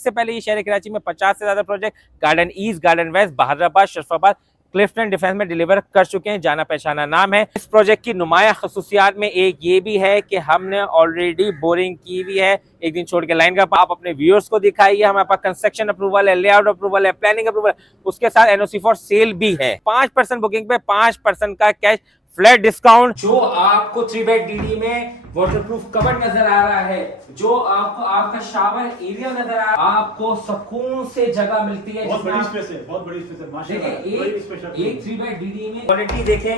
इससे पहले ये शहर कराची में 50 से ज्यादा project Garden East, Garden West, Bahadurabad, Sharafabad, Clifton Defence में डिलीवर कर चुके हैं। जाना पहचाना नाम है। इस प्रोजेक्ट की नुमाया खसूसियात में एक ये भी है कि हमने ऑलरेडी बोरिंग की हुई है। एक दिन छोड़ के लाइन का आप अपने व्यूअर्स को दिखाइए। हमारे पास कंस्ट्रक्शन अप्रूवल है, लेआउट अप्रूवल है, प्लानिंग अप्रूवल, उसके साथ एनओसी फॉर सेल भी है। 5% बुकिंग पे 5% का कैश फ्लैट डिस्काउंट। जो आपको 3 बेड डीडी में वाटरप्रूफ कवर नजर आ रहा है, जो आपको आपका शावर एरिया नजर आ रहा है, आपको सुकून से जगह मिलती है। बहुत बड़ी स्पेस है, बहुत बड़ी स्पेस है माशाल्लाह। एक 3 बेड डीडी में क्वालिटी देखें,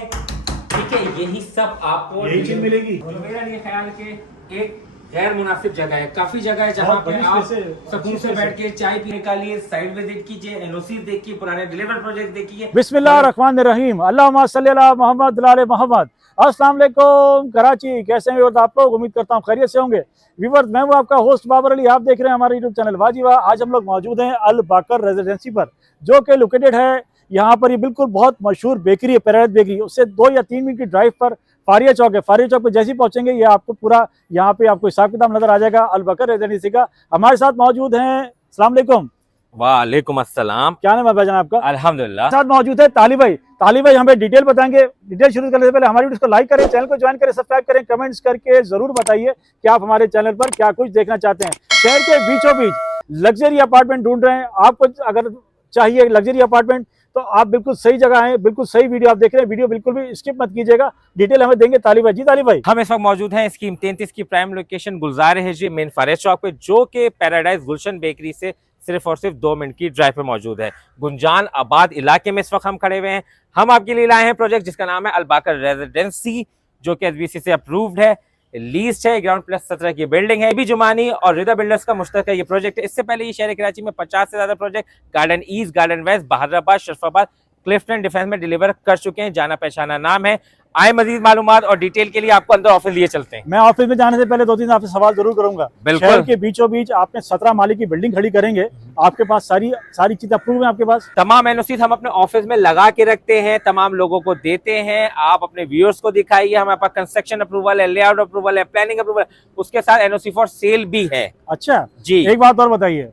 ठीक है, यही सब आपको यही चीज मिलेगी। जो मेरा ये ख्याल के एक गैर मुनासिब जगह है, काफी जगह है जहाँ पे आप सुकून से बैठ के चाय पीने का लिए साइड विजिट कीजिए, एनओसी देखिए, पुराने डिलीवर प्रोजेक्ट देखिए। बिस्मिल्लाहिर्रहमानिर्रहीम, अल्लाहुम्मा सल्ली अला मोहम्मद व आले मोहम्मद। अस्सलाम वालेकुम कराची, कैसे हैं आप लोग? उम्मीद करता हूँ खैरियत से होंगे। व्यूअर्स, मैं हूँ आपका होस्ट बाबर अली, आप देख रहे हैं हमारे यूट्यूब चैनल वाजिबा। आज हम लोग मौजूद हैं अल बाकर रेजिडेंसी पर, जो कि लोकेटेड है यहाँ पर। ये बिल्कुल बहुत मशहूर बेकरी है, पैराडाइज बेकरी। उससे 2 या 3 मिनट की ड्राइव पर फारिया चौक है। फारिया चौक पे जैसे ही पहुंचेंगे, ये आपको पूरा यहाँ पे आपको हिसाब किताब नजर आ जाएगा अल बकर रेजिडेंसी का। हमारे साथ मौजूद हैं, अस्सलाम वालेकुम। वालेकुम अस्सलाम। क्या नाम है भाईजान आपका? अल्हम्दुलिल्लाह। साथ मौजूद है ताली भाई। ताली भाई हमें डिटेल बताएंगे। डिटेल शुरू करने से पहले हमारी वीडियो को लाइक करें, चैनल को ज्वाइन करें, सब्सक्राइब करें, कमेंट्स करके जरूर बताइए कि आप हमारे चैनल पर क्या कुछ देखना चाहते हैं। शहर के बीचों बीच लग्जरी अपार्टमेंट ढूंढ रहे हैं, आपको अगर चाहिए लग्जरी अपार्टमेंट तो आप बिल्कुल सही जगह हैं, बिल्कुल सही वीडियो आप देख रहे हैं। वीडियो बिल्कुल भी स्किप मत कीजिएगा। डिटेल हमें देंगे ताली भाई। जी ताली भाई, हम इस वक्त मौजूद हैं स्कीम 33 की प्राइम लोकेशन गुलजार हिजरी मेन फारिया चौक पे, जो कि पैराडाइज गुलशन बेकरी से सिर्फ और सिर्फ 2 मिनट की ड्राइव पे मौजूद है। गुंजान आबाद इलाके में इस वक्त हम खड़े हुए हैं। हम आपके लिए लाए हैं प्रोजेक्ट जिसका नाम है अल बाकर रेजिडेंसी, जो कि एसबीसी से अप्रूव्ड है, लीज है, ग्राउंड प्लस 17 की बिल्डिंग है। बी जुमानी और रिदा बिल्डर्स का मुश्तरक है ये प्रोजेक्ट। इससे पहले ये शहर कराची में 50 से ज्यादा project Garden East, Garden West, Bahadurabad, Sharafabad, Clifton Defence में डिलीवर कर चुके हैं। जाना पहचाना नाम है। आए मजीद मालूमात और डिटेल के लिए आपको अंदर ऑफिस लिए चलते हैं। मैं ऑफिस में जाने से पहले 2-3 आपसे सवाल जरूर करूंगा। बिल्कुल। शहर के बीचों बीच आपने 17 माली की बिल्डिंग खड़ी करेंगे, आपके पास सारी चीजें अप्रूव है? आपके पास तमाम एनओसी हम अपने ऑफिस में लगा के रखते हैं, तमाम लोगों को देते हैं। आप अपने व्यूअर्स को दिखाइए। हमारे पास कंस्ट्रक्शन अप्रूवल है, लेआउट अप्रूवल है, प्लानिंग अप्रूवल, उसके साथ एनओसी फॉर सेल भी है। अच्छा जी, एक बात और बताइए,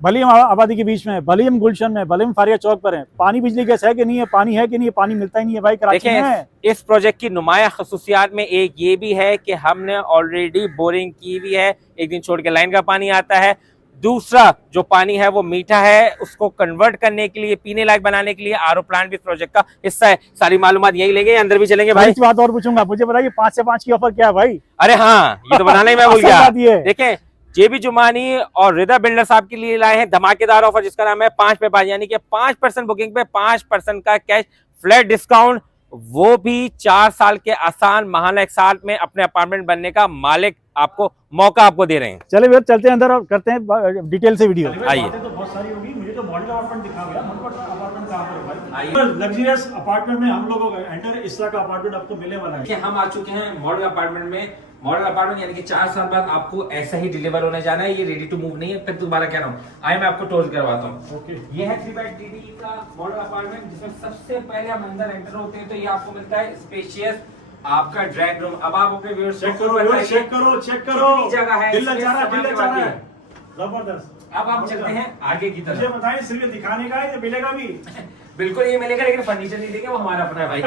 भले हम आबादी के बीच में है, भले हम गुलशन में, भले हम फारिया चौक पर हैं, पानी बिजली गैस है कि नहीं है? पानी है कि नहीं है? पानी मिलता ही नहीं है भाई कराची में। देखें, इस प्रोजेक्ट की नुमाया खसूसियात में एक ये भी है कि हमने ऑलरेडी बोरिंग की हुई है। एक दिन छोड़ के लाइन का पानी आता है। दूसरा जो पानी है वो मीठा है, उसको कन्वर्ट करने के लिए, पीने लायक बनाने के लिए आरओ प्लांट भी इस प्रोजेक्ट का हिस्सा है। सारी मालूमात यही लेंगे, अंदर भी चलेंगे भाई। एक बात और पूछूंगा, मुझे बताइए 5 से 5 की ऑफर क्या है भाई? अरे हाँ, ये तो बनाना ही मैं भूल गया। बात ये है। देखें, जेबी जुमानी और रिदा बिल्डर साहब के लिए लाए हैं धमाकेदार ऑफर जिसका नाम है 5 पे 5, यानी कि 5% बुकिंग पे 5% का कैश फ्लैट डिस्काउंट, वो भी 4 साल के आसान महाना एक साल में अपने अपार्टमेंट बनने का मालिक आपको मौका आपको दे रहे हैं। चलिए फिर चलते हैं अंदर और करते हैं डिटेल से वीडियो। आइए। तो बहुत सारी होगी, मुझे तो मॉडल अपार्टमेंट दिखा गया। अपार्टमेंट कहाँ पर है भाई? लग्जरियस अपार्टमेंट में हम लोगों का एंटर इस तरह का अपार्टमेंट आपको मिलने वाला है। हम आ चुके हैं मॉडल अपार्टमेंट में। मॉडल अपार्टमेंट यानी कि 4 साल बाद आपको ऐसा ही डिलीवर होने जाना है। ये रेडी टू मूव नहीं है। फिर दोबारा कह रहा हूँ, आइए मैं आपको टूर करवाता हूँ। ओके, ये है 3 बेड डीडी का मॉडल अपार्टमेंट, जिसमें सबसे पहले हम अंदर एंटर होते हैं तो ये आपको मिलता है स्पेशियस आपका ड्राइंग रूम। अब आप अपने व्यूअर्स चेक करो जगह है, दिल चाह रहा है। जबरदस्त। अब आप चलते हैं आगे की मुझे तरफ। बताएं, सिर्फ ये दिखाने का है या मिलेगा भी? बिल्कुल ये मिलेगा, लेकिन फर्नीचर नहीं देंगे, वो हमारा अपना है भाई।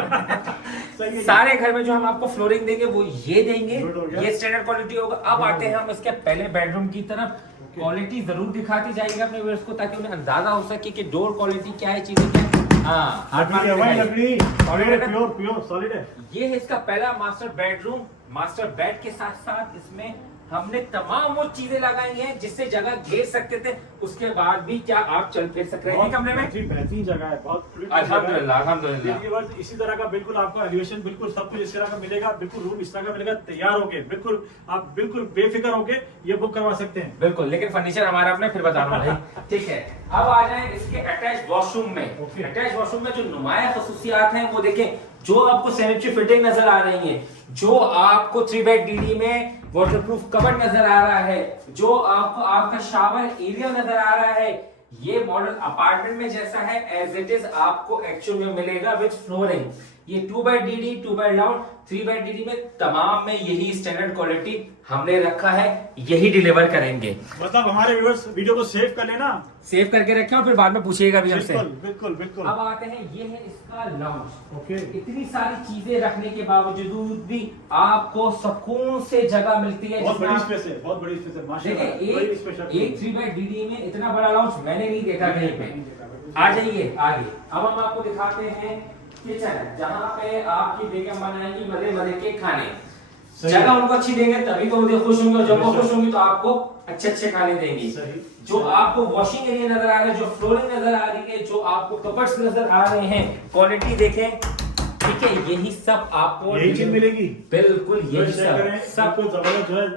सही है। सारे घर में जो हम आपको फ्लोरिंग देंगे वो ये देंगे, Good हो गया। ये स्टैंडर्ड क्वालिटी होगा। अब आते हैं हम इसके पहले बेडरूम की तरफ। क्वालिटी जरूर दिखाती जाएगी अपने व्यूअर्स को, ताकि उन्हें अंदाजा हो सके कि डोर क्वालिटी क्या है, चीजें क्या है। हाँ, प्योर सॉलिड है। ये है इसका पहला मास्टर बेडरूम। मास्टर बेड के साथ साथ इसमें हमने तमाम वो चीजें लगाई हैं जिससे जगह घेर सकते थे, उसके बाद भी क्या आप चल फिर सक रहे हैं कमरे में। बेहतरीन जगह है, बहुत अल्हम्दुलिल्लाह अल्हम्दुलिल्लाह। इसी तरह का बिल्कुल आपका एलिवेशन बिल्कुल सब कुछ इस तरह का मिलेगा। बिल्कुल रूम इस तरह का मिलेगा तैयार होके, बिल्कुल आप बिल्कुल बेफिक्र होके ये बुक करवा सकते हैं। बिल्कुल, लेकिन फर्नीचर हमारा अपने, फिर बता रहा हूँ भाई। ठीक है, अब आ जाए इसके अटैच वॉशरूम में। अटैच वॉशरूम में जो नुमाया खसूसियात हैं वो देखें। जो आपको सैनिटरी फिटिंग नजर आ रही है, जो आपको 3 बेड डीडी में वाटरप्रूफ कवर नजर आ रहा है, जो आपको आपका शावर एरिया नजर आ रहा है, ये मॉडल अपार्टमेंट में जैसा है एज इट इज आपको एक्चुअल में मिलेगा विद फ्लोरिंग। ये 2/DD 2/Loud 3/DD में तमाम में यही स्टैंडर्ड क्वालिटी हमने रखा है, यही डिलीवर करेंगे। मतलब हमारे व्यूअर्स वीडियो को सेव कर लेना, सेव करके रखें और फिर बाद में पूछिएगा भी हमसे। बिल्कुल बिल्कुल बिल्कुल। अब आते हैं, ये है इसका लाउंज। ओके, इतनी सारी चीजें रखने के बावजूद भी आपको सुकून से जगह मिलती है। बहुत बड़ी स्पेस है, बहुत बड़ी स्पेस है माशाल्लाह। देखिए एक 3/DD में इतना बड़ा लाउंज मैंने नहीं देखा कहीं पे। आ जाइए आगे, अब हम आपको दिखाते हैं किचन, जहाँ पे आपकी बेगम बनाएंगी मजे मजे के खाने। जगह उनको अच्छी देंगे तभी तो वो खुश होंगे, जब वो खुश होंगी तो आपको अच्छे अच्छे खाने देंगी। जो आपको वॉशिंग एरिया नजर आ रहा है, जो फ्लोरिंग नजर आ रही है, जो आपको कबर्ड्स नजर आ रहे हैं, क्वालिटी देखें, ठीक है, यही सब आपको यही चीज मिलेगी। बिल्कुल यही सब जबरदस्त जो है।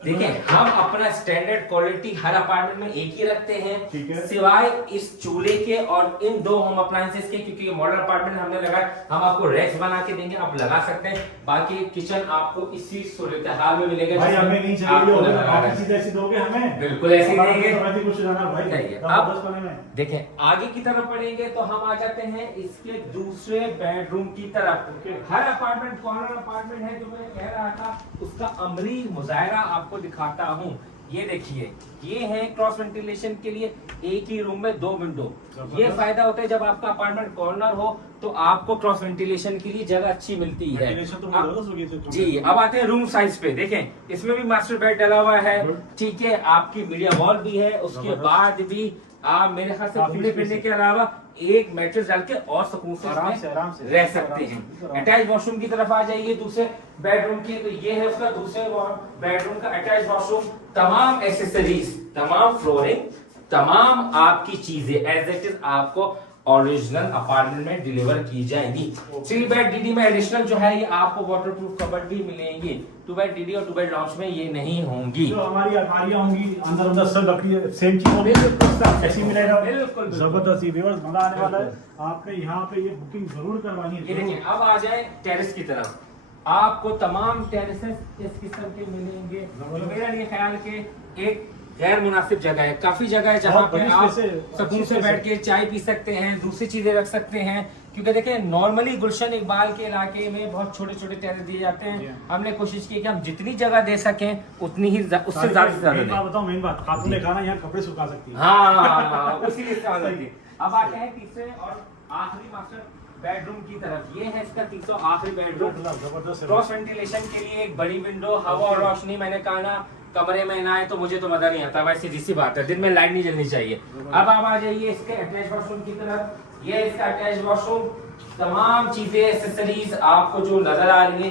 देखें, हम अपना स्टैंडर्ड क्वालिटी हर अपार्टमेंट में एक ही रखते हैं, ठीक है। सिवाय इस चूल्हे के और इन 2 होम अप्लायंसेस के, क्योंकि ये मॉडल अपार्टमेंट हमने लगाया, हम आपको रैक्स बना के देंगे, आप लगा सकते हैं। बाकी किचन आपको इसी सूरत हाल में मिलेगा। भाई हमें नहीं चाहिए चीज ऐसी दोगे हमें, बिल्कुल ऐसी देंगे। कुछ जाना भाई। अब देखें आगे की तरफ पढ़ेंगे तो हम आ जाते हैं इसके दूसरे बेडरूम की तरफ। हर अपार्टमेंट कॉर्नर अपार्टमेंट है, जो मैं कह रहा था उसका अमली मुजाहरा आपको दिखाता हूं। ये देखिए, ये है क्रॉस वेंटिलेशन के लिए एक ही रूम में 2 विंडो। ये फायदा होता है जब आपका अपार्टमेंट कॉर्नर हो तो आपको क्रॉस वेंटिलेशन के लिए जगह अच्छी मिलती है। जी, अब आते हैं रूम साइज पे। देखें इसमें भी मास्टर बेड डला हुआ है, ठीक है, आपकी मीडिया वॉल भी है, उसके बाद भी आप मेरे ख्याल से घूमने फिरने के अलावा एक मैट्रेस डाल के और सुकून से आराम से रह सकते हैं। अटैच वॉशरूम की तरफ आ जाइए दूसरे बेडरूम की, तो ये है उसका दूसरे बेडरूम का अटैच वॉशरूम। तमाम एक्सेसरीज, तमाम फ्लोरिंग, तमाम आपकी चीजें एज इट इज आपको ओरिजिनल अपार्टमेंट में डिलीवर की जाएगी। 3/DD में एडिशनल जो है ये आपको वाटरप्रूफ कबर्ड भी मिलेंगी। 2/DD और 2/Lounge में ये नहीं होंगी। जो हमारी अलमारियां होंगी अंदर सब लकड़ी सेम चीज होगी, ऐसी मिलेगा। बिल्कुल जबरदस्त व्यूअर्स, मजा आने वाला है। आपने यहाँ पे ये बुकिंग जरूर करवानी है। ये देखिए, अब आ जाए टेरेस की तरफ। आपको तमाम टेरेसेस इस किस्म के मिलेंगे, जो मेरा ये ख्याल के एक गैर मुनासिब जगह है। काफी जगह है जहाँ पे आप सुकून से बैठ के चाय पी सकते हैं, दूसरी चीजें रख सकते हैं। क्योंकि देखें नॉर्मली गुलशन इकबाल के इलाके में बहुत छोटे छोटे टेरेस दिए जाते हैं। हमने कोशिश की कि हम जितनी जगह दे सकें उतनी ही, उससे ज्यादा से ज्यादा बताओ। मेन बात, खातून ने खाना यहाँ कपड़े सुखा सकती है। हाँ, उसी लिए। अब आते हैं तीसरे और आखिरी मास्टर बेडरूम की तरफ। ये है इसका तीसरा आखिरी बेडरूम। क्रॉस वेंटिलेशन के लिए एक बड़ी विंडो, हवा और रोशनी। मैंने कहा ना कमरे में ना आए तो मुझे तो मजा नहीं आता, वैसे जिसी बात है, दिन में लाइट नहीं जलनी चाहिए। अब आप आ जाइए इसके अटैच वॉशरूम की तरफ। ये इसका अटैच वॉशरूम, तमाम चीजें एक्सेसरीज आपको जो नजर आ रही है,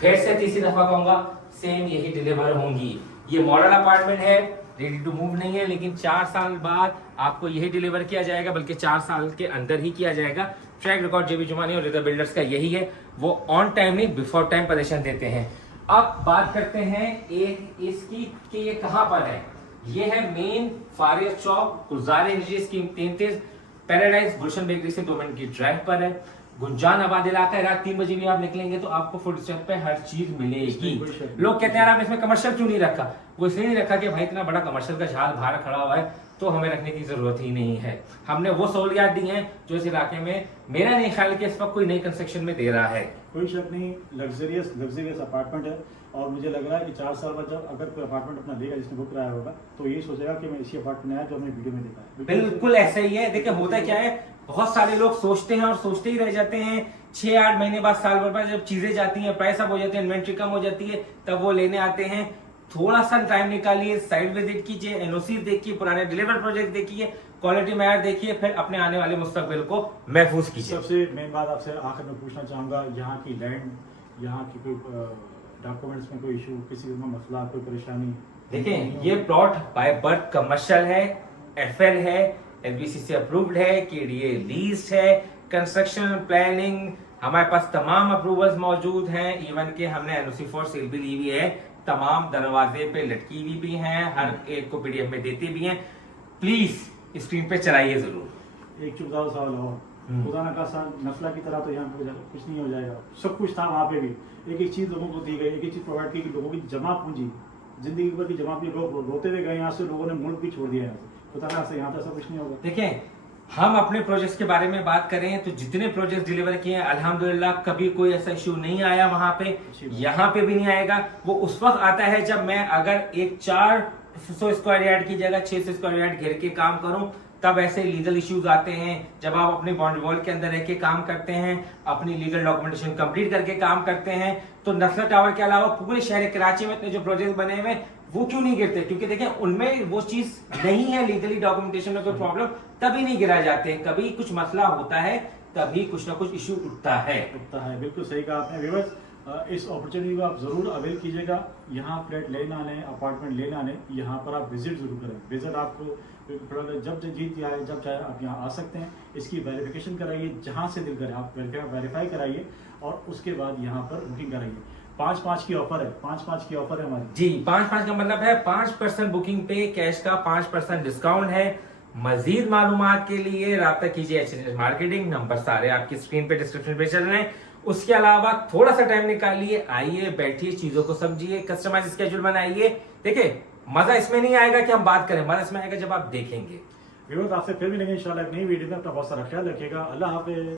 फिर से तीसरी दफा कहूंगा, सेम यही डिलीवर होंगी। ये मॉडल अपार्टमेंट है, रेडी टू मूव नहीं है, लेकिन 4 साल बाद आपको यही डिलीवर किया जाएगा, बल्कि 4 साल के अंदर ही किया जाएगा। ट्रैक रिकॉर्ड जेबी जुमानी और रिदर बिल्डर्स का यही है, वो ऑन टाइम नहीं बिफोर टाइम पोजीशन देते हैं। अब बात करते हैं एक इसकी कि ये कहां पर है। ये है मेन फारिया चौक, गुलजार एनर्जी स्कीम 33, पैराडाइज गुलशन बेकरी से 2 मिनट की ड्राइव पर है। गुंजान आबाद इलाका है। रात 3 बजे भी आप निकलेंगे तो आपको फुट स्टेप पे हर चीज मिलेगी। लोग कहते हैं यार आप इसमें कमर्शियल क्यों नहीं रखा? वो इसलिए नहीं रखा कि भाई इतना बड़ा कमर्शियल का झाल बाहर खड़ा हुआ है तो हमें रखने की जरूरत ही नहीं है। हमने वो सहूलियात दी हैं जो इस इलाके में मेरा नहीं ख्याल कि इस वक्त कोई नई कंस्ट्रक्शन में दे रहा है। कोई शक नहीं, लग्जरियस अपार्टमेंट है। और मुझे लग रहा है कि 4 साल बाद जब अगर कोई अपार्टमेंट अपना देगा जिसने बुक कराया होगा तो ये सोचेगा कि मैं इसी अपार्टमेंट में आया जो हमने वीडियो में देखा है। बिल्कुल ऐसा ही है। देखिए होता क्या है, बहुत सारे लोग सोचते हैं और सोचते ही रह जाते हैं। 6-8 महीने बाद, साल भर बाद जब चीजें जाती हैं, प्राइस अप हो जाते हैं, इन्वेंट्री कम हो जाती है, तब वो लेने आते हैं। थोड़ा सा टाइम निकालिए, साइट विजिट कीजिए, एनओसी देखिए, पुराने डिलीवर प्रोजेक्ट देखिए, क्वालिटी मैच देखिए, फिर अपने आने वाले मुस्तकबिल को महफूज कीजिए। सबसे मेन बात आपसे आखिर में पूछना चाहूंगा, यहाँ की लैंड, यहाँ की कोई डॉक्यूमेंट्स में कोई इशू, किसी में मसला, कोई परेशानी? देखें ये प्लॉट बाय बर्थ कमर्शियल है, एफएल है, एलबीसी से अप्रूव्ड है, केडीए लीज्ड है, कंस्ट्रक्शन प्लानिंग हमारे पास तमाम अप्रूवल्स मौजूद हैं। इवन के हमने एनओसी फॉर सेल भी ली हुई है, तमाम दरवाजे पे लटकी हुई भी हैं, हर एक को पीडीएफ में देते भी हैं। प्लीज स्क्रीन पे चलाइए जरूर। एक चुप सवाल और, खुदा न खासा नस्ला की तरह तो यहाँ पे कुछ नहीं हो जाएगा। सब कुछ था वहाँ पे भी, एक एक चीज लोगों को दी गई, एक एक चीज प्रोवाइड की, लोगों की जमा पूंजी, जिंदगी भर की जमा पूंजी, लोग रोते हुए गए यहाँ से, लोगों ने मुल्क भी छोड़ दिया यहाँ से। खुदा न खासा यहाँ तो सब कुछ नहीं होगा। देखें हम अपने प्रोजेक्ट्स के बारे में बात करें तो जितने प्रोजेक्ट डिलीवर किए हैं अल्हम्दुलिल्लाह कभी कोई ऐसा इश्यू नहीं आया वहां पे, यहाँ पे भी नहीं आएगा। वो उस वक्त आता है जब मैं अगर एक 400 स्क्वायर यार्ड की जगह 600 स्क्वायर यार्ड घेर के काम करूं, तब ऐसे लीगल इश्यूज आते हैं। जब आप अपने बाउंड्री वॉल के अंदर रह के काम करते हैं, अपनी लीगल डॉक्यूमेंटेशन कंप्लीट करके काम करते हैं, तो नस्ला टावर के अलावा पूरे शहर कराची में इतने जो प्रोजेक्ट बने हुए वो क्यों नहीं गिरते? क्योंकि देखें उनमें वो चीज नहीं है, लीगली डॉक्यूमेंटेशन में कोई प्रॉब्लम, तभी नहीं गिरा जाते हैं। कभी कुछ मसला होता है तभी कुछ ना कुछ इश्यू उठता है। बिल्कुल सही कहा आपने। व्यूअर्स, इस अपॉर्चुनिटी को आप जरूर अवेल कीजिएगा। यहाँ फ्लैट लेने आने, अपार्टमेंट लेने आने, यहाँ पर आप विजिट जरूर करें। विजिट आपको जब जीत आए, जब चाहे आप यहाँ आ सकते हैं। इसकी वेरिफिकेशन कराइए, जहाँ से दिल करे आप वेरीफाई कराइए और उसके बाद यहाँ पर बुकिंग कराइए। 5-5 की ऑफर है, 5-5 की ऑफर है हमारी जी। 5-5 का मतलब है 5% बुकिंग पे कैश का 5% डिस्काउंट है। मजीद मालूमात के लिए राब्ता कीजिए HNS मार्केटिंग, नंबर सारे आपकी स्क्रीन पे डिस्क्रिप्शन पे चल रहे हैं। उसके अलावा थोड़ा सा टाइम निकालिए, आइए, बैठिए, चीजों को समझिए, कस्टमाइज स्केड्यूल बनाइए। देखिए मजा इसमें नहीं आएगा कि हम बात करें, मजा इसमें आएगा जब आप देखेंगे। व्यूअर्स, आपसे फिर मिलेंगे इंशाल्लाह एक नई वीडियो में। अपना बहुत सारा ख्याल रखिएगा। अल्लाह हाफिज़।